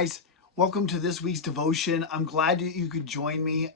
Guys, welcome to this week's devotion. I'm glad that you could join me.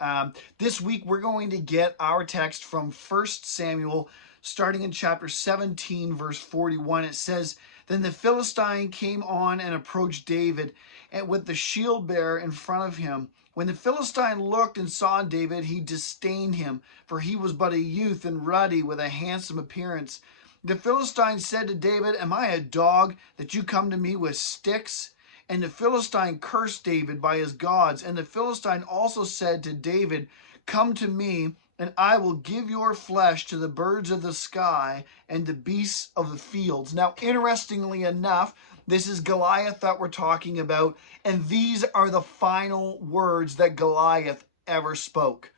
This week we're going to get our text from 1 Samuel, starting in chapter 17, verse 41. It says, "Then the Philistine came on and approached David, and with the shield bearer in front of him. When the Philistine looked and saw David, he disdained him, for he was but a youth and ruddy with a handsome appearance. The Philistine said to David, 'Am I a dog that you come to me with sticks?' And the Philistine cursed David by his gods. And the Philistine also said to David, 'Come to me, and I will give your flesh to the birds of the sky and the beasts of the fields.'" Now, interestingly enough, this is Goliath that we're talking about, and these are the final words that Goliath ever spoke.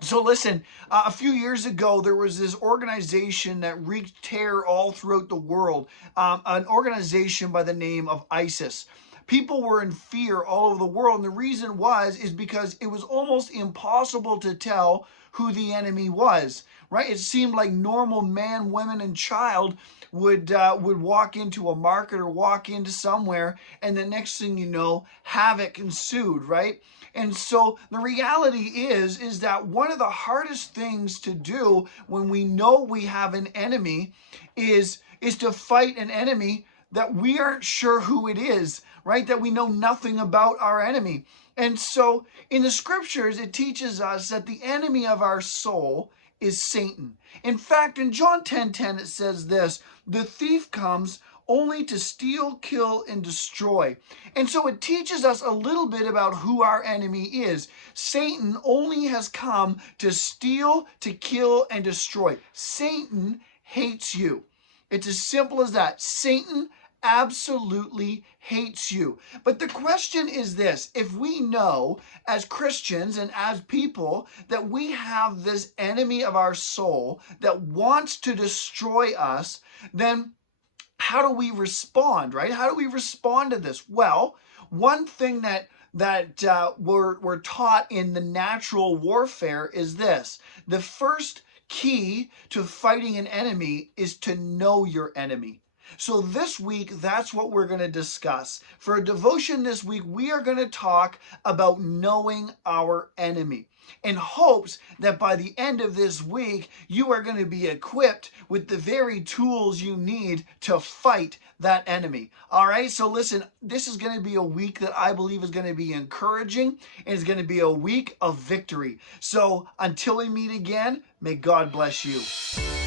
So listen, a few years ago, there was this organization that wreaked terror all throughout the world, an organization by the name of ISIS. People were in fear all over the world, and the reason is because it was almost impossible to tell who the enemy was, right? It seemed like normal man, women, and child would walk into a market or walk into somewhere, and the next thing you know, havoc ensued, right? And so the reality is that one of the hardest things to do when we know we have an enemy is to fight an enemy that we aren't sure who it is, right? That we know nothing about our enemy. And so in the scriptures, it teaches us that the enemy of our soul is Satan. In fact, in John 10:10, it says this, "The thief comes only to steal, kill, and destroy." And so it teaches us a little bit about who our enemy is. Satan only has come to steal, to kill, and destroy. Satan hates you. It's as simple as that. Satan absolutely hates you. But the question is this: if we know as Christians and as people that we have this enemy of our soul that wants to destroy us, then how do we respond, right? How do we respond to this? Well, one thing that we're taught in the natural warfare is this: the first key to fighting an enemy is to know your enemy. So this week, that's what we're going to discuss. For a devotion this week, we are going to talk about knowing our enemy, in hopes that by the end of this week, you are going to be equipped with the very tools you need to fight that enemy. All right, so listen, this is going to be a week that I believe is going to be encouraging, and is going to be a week of victory. So until we meet again, may God bless you.